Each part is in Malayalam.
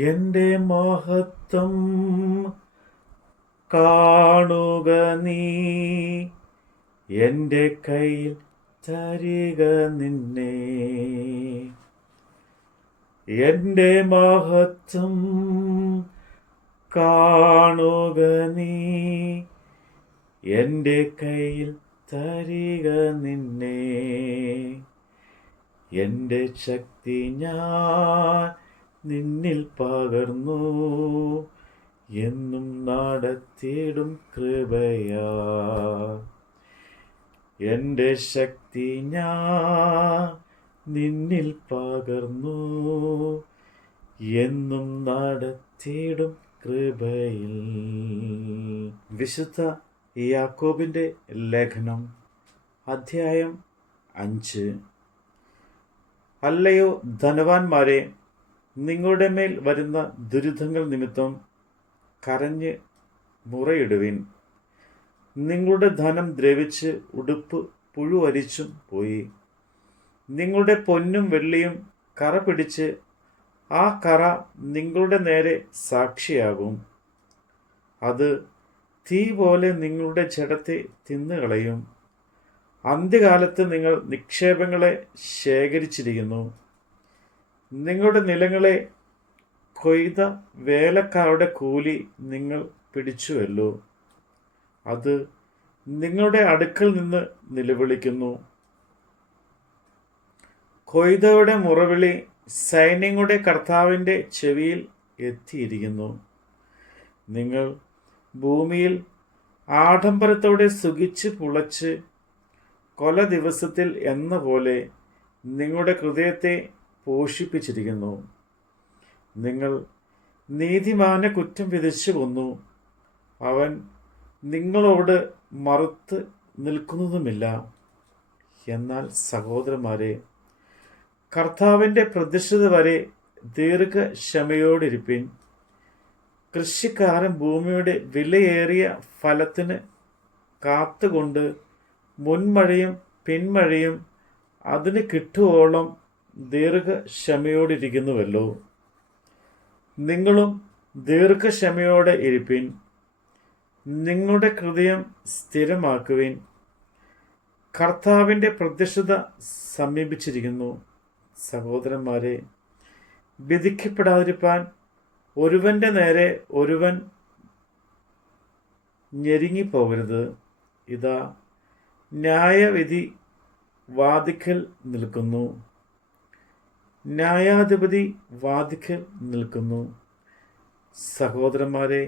എന്റെ മഹത്വം കാണുക നീ, എന്റെ കയ്യിൽ തരിക നിന്നെ. എന്റെ മഹത്വം കാണുക നീ, എന്റെ കയ്യിൽ തരിക നിന്നെ. എന്റെ ശക്തി ഞാൻ നിന്നിൽ പകർന്നു, എന്നും നടത്തിയിടും കൃപയാ. എന്റെ ശക്തി ഞാൻ നിന്നിൽ പകർന്നു, എന്നും നടത്തിയിടും കൃപയിൽ. വിശുദ്ധ യാക്കോബിന്റെ ലേഖനം അധ്യായം 5. അല്ലയോ ധനവാന്മാരെ, നിങ്ങളുടെ മേൽ വരുന്ന ദുരിതങ്ങൾ നിമിത്തം കരഞ്ഞ് മുറയിടുവിൻ. നിങ്ങളുടെ ധനം ദ്രവിച്ച് ഉടുപ്പ് പുഴുവരിച്ചും പോയി. നിങ്ങളുടെ പൊന്നും വെള്ളിയും കറ പിടിച്ച് ആ കറ നിങ്ങളുടെ നേരെ സാക്ഷിയാകും. അത് തീ പോലെ നിങ്ങളുടെ ജഡത്തെ തിന്നുകളയും. അന്ത്യകാലത്ത് നിങ്ങൾ നിക്ഷേപങ്ങളെ ശേഖരിച്ചിരിക്കുന്നു. നിങ്ങളുടെ നിലങ്ങളെ കൊയ്ത വേലക്കാരുടെ കൂലി നിങ്ങൾ പിടിച്ചുവല്ലോ. അത് നിങ്ങളുടെ അടുക്കൽ നിന്ന് നിലവിളിക്കുന്നു. കൊയ്തയുടെ മുറവിളി സൈന്യങ്ങളുടെ കർത്താവിൻ്റെ ചെവിയിൽ എത്തിയിരിക്കുന്നു. നിങ്ങൾ ഭൂമിയിൽ ആഡംബരത്തോടെ സുഖിച്ച് പുളച്ച് കൊല ദിവസത്തിൽ എന്ന പോലെ നിങ്ങളുടെ ഹൃദയത്തെ പോഷിപ്പിച്ചിരിക്കുന്നു. നിങ്ങൾ നീതിമാനെ കുറ്റം വിധിച്ചു കൊന്നു. അവൻ നിങ്ങളോട് മറുത്ത് നിൽക്കുന്നതുമില്ല. എന്നാൽ സഹോദരന്മാരെ, കർത്താവിൻ്റെ പ്രത്യക്ഷത വരെ ദീർഘക്ഷമയോടിരിപ്പിൻ. കൃഷിക്കാരൻ ഭൂമിയുടെ വിലയേറിയ ഫലത്തിന് കാത്തുകൊണ്ട് മുൻമഴയും പിന്മഴയും അതിന് കിട്ടുവോളം ദീർഘക്ഷമയോടിരിക്കുന്നുവല്ലോ. നിങ്ങളും ദീർഘക്ഷമയോടെ ഇരിപ്പിൻ. നിങ്ങളുടെ ഹൃദയം സ്ഥിരമാക്കുവിൻ. കർത്താവിൻ്റെ പ്രത്യക്ഷത സമീപിച്ചിരിക്കുന്നു. സഹോദരന്മാരെ, വിധിക്കപ്പെടാതിരിപ്പാൻ ഒരുവന്റെ നേരെ ഒരുവൻ ഞെരുങ്ങിപ്പോകരുത്. ഇതാ, ന്യായവിധി വാതിക്കൽ നിൽക്കുന്നു. ന്യായാധിപതി വാതിക്കൽ നിൽക്കുന്നു. സഹോദരന്മാരെ,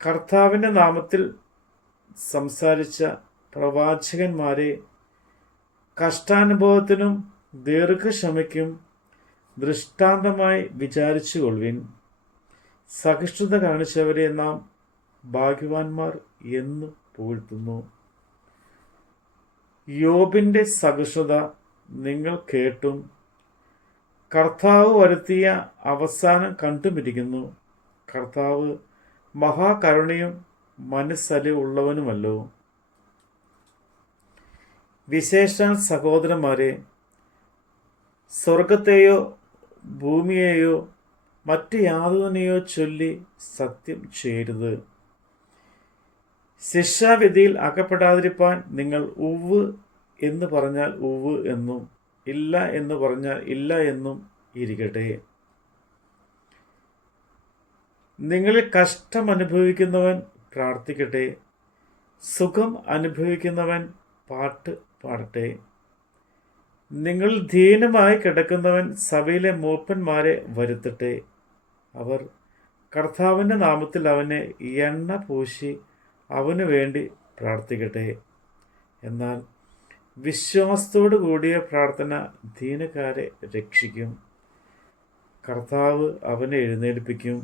കർത്താവിൻ്റെ നാമത്തിൽ സംസാരിച്ച പ്രവാചകന്മാരെ കഷ്ടാനുഭവത്തിനും ദീർഘക്ഷമയ്ക്കും ദൃഷ്ടാന്തമായി വിചാരിച്ചുകൊള്ളുവിൻ. സഹിഷ്ണുത കാണിച്ചവരെ നാം ഭാഗ്യവാന്മാർ എന്ന് പുകഴ്ത്തുന്നു. യോബിൻ്റെ സഹിഷ്ണുത നിങ്ങൾ കേട്ടും കർത്താവ് വരുത്തിയ അവസാനം കണ്ടുമിരിക്കുന്നു. കർത്താവ് മഹാകരുണയും മനസ്സലിവുള്ളവനുമല്ലോ. വിശേഷാൽ സഹോദരന്മാരെ, സ്വർഗത്തെയോ ഭൂമിയെയോ മറ്റു യാതൊന്നിനെയോ ചൊല്ലി സത്യം ചെയ്യരുത്. ശിക്ഷാവിധിയിൽ അകപ്പെടാതിരിപ്പാൻ നിങ്ങൾ ഉവ്വ് എന്ന് പറഞ്ഞാൽ ഉവ്വ് എന്നും ഇല്ല എന്ന് പറഞ്ഞാൽ ഇല്ല എന്നും ഇരിക്കട്ടെ. നിങ്ങളിൽ കഷ്ടം അനുഭവിക്കുന്നവൻ പ്രാർത്ഥിക്കട്ടെ. സുഖം അനുഭവിക്കുന്നവൻ പാട്ട് പാടട്ടെ. നിങ്ങൾ ധീനമായി കിടക്കുന്നവൻ സഭയിലെ മൂപ്പന്മാരെ വരുത്തട്ടെ. അവർ കർത്താവിൻ്റെ നാമത്തിൽ അവനെ എണ്ണ പൂശി അവനു വേണ്ടി പ്രാർത്ഥിക്കട്ടെ. എന്നാൽ വിശ്വാസത്തോടു കൂടിയ പ്രാർത്ഥന ദീനക്കാരെ രക്ഷിക്കും. കർത്താവ് അവനെ എഴുന്നേൽപ്പിക്കും.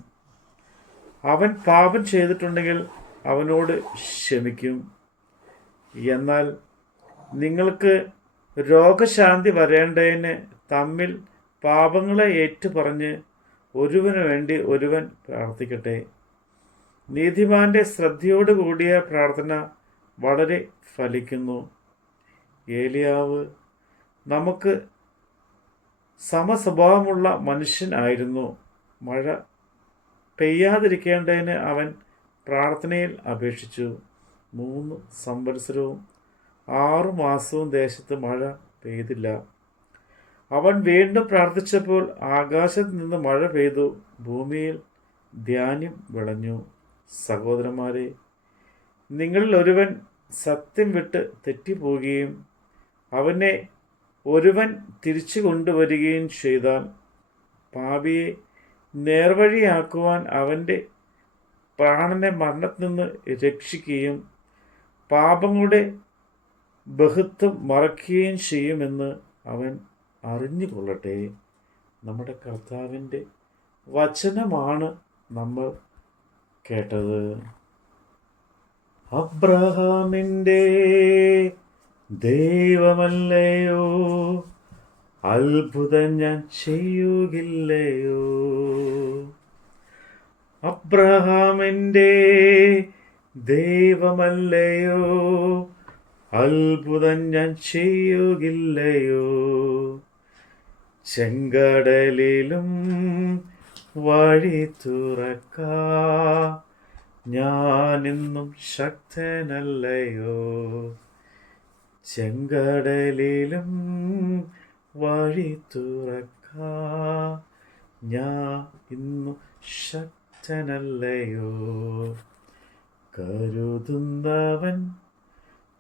അവൻ പാപം ചെയ്തിട്ടുണ്ടെങ്കിൽ അവനോട് ക്ഷമിക്കും. എന്നാൽ നിങ്ങൾക്ക് രോഗശാന്തി വരേണ്ടതിന് തമ്മിൽ പാപങ്ങളെ ഏറ്റുപറഞ്ഞ് ഒരുവന് വേണ്ടി ഒരുവൻ പ്രാർത്ഥിക്കട്ടെ. നീതിമാന്റെ ശ്രദ്ധയോടുകൂടിയ പ്രാർത്ഥന വളരെ ഫലിക്കുന്നു. ഏലിയാവ് നമുക്ക് സമസ്വഭാവമുള്ള മനുഷ്യൻ ആയിരുന്നു. മഴ പെയ്യാതിരിക്കേണ്ടതിന് അവൻ പ്രാർത്ഥനയിൽ അപേക്ഷിച്ചു. 3 സംവത്സരവും 6 മാസവും ദേശത്ത് മഴ പെയ്തില്ല. അവൻ വീണ്ടും പ്രാർത്ഥിച്ചപ്പോൾ ആകാശത്ത് നിന്ന് മഴ പെയ്തു, ഭൂമിയിൽ ധാന്യം വിളഞ്ഞു. സഹോദരന്മാരെ, നിങ്ങളിൽ ഒരുവൻ സത്യം വിട്ട് തെറ്റിപ്പോവുകയും അവനെ ഒരുവൻ തിരിച്ചു കൊണ്ടുവരികയും ചെയ്താൽ, പാപിയെ നേർവഴിയാക്കുവാൻ അവൻ്റെ പ്രാണനെ മരണത്തിൽ നിന്ന് രക്ഷിക്കുകയും പാപങ്ങളുടെ ബഹുത്വം മറയ്ക്കുകയും ചെയ്യുമെന്ന് അവൻ അറിഞ്ഞുകൊള്ളട്ടെ. നമ്മുടെ കർത്താവിൻ്റെ വചനമാണ് നമ്മൾ കേട്ടത്. അബ്രഹാമിൻ്റെ ദൈവമല്ലയോ, അത്ഭുതം ഞാൻ ചെയ്യുകില്ലയോ? അബ്രഹാമിൻ്റെ ദൈവമല്ലയോ, അത്ഭുതം ഞാൻ ചെയ്യുകില്ലയോ? ചെങ്കടലിലും വഴി തുറക്കാ ഞാനിന്നും ശക്തനല്ലയോ? ചെങ്കടലിലും വഴി തുറക്കാ ഞാൻ ഇന്നും ശക്തനല്ലയോ? കരുതുന്നവൻ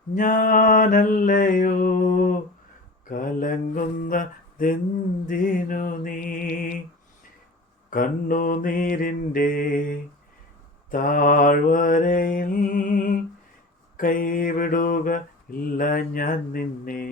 ഞാനല്ലയോ? കലങ്ങുന്നതെന്തിനു നീ? കണ്ണുനീരിൻ്റെ താഴ്വരയിൽ കൈവിടുക ഇല്ല ഞാൻ നിന്നെ.